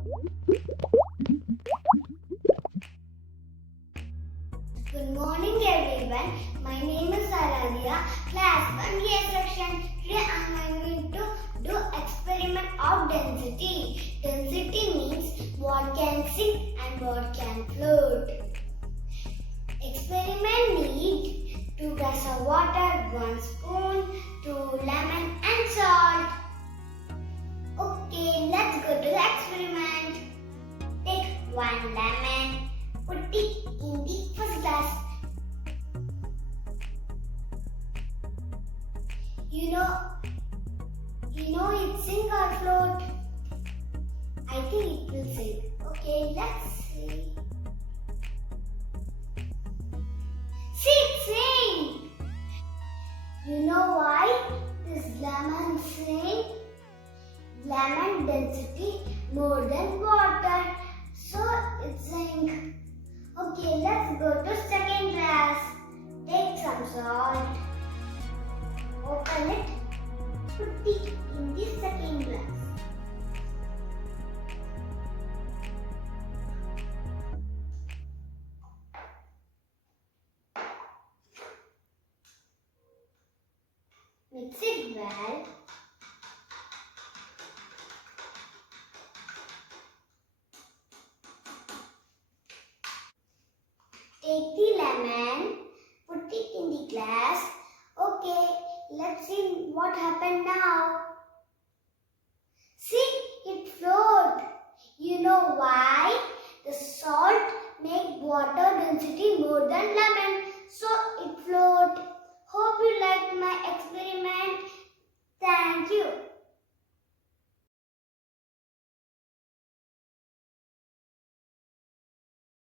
Good morning everyone. My name is Aradhya, class 1A section. Today I am going to do experiment of density. Density means what can sink and what can float. Experiment need 2 glass of water, 1 spoon, 2 lemon and salt. Okay, let's go to the experiment. Take 1 lemon, put it in the first glass. You know it sink or float? I think it will sink. Okay, let's see. See, it sink! You know why this lemon sink? Lemon density more than water, so it sink. Okay, let's go to second glass. Take some salt. Open it. Put it in the second glass. Mix it well. Take the lemon, put it in the glass. Okay, let's see what happened now. See, it flowed. You know why? The salt make water density more than lemon, so it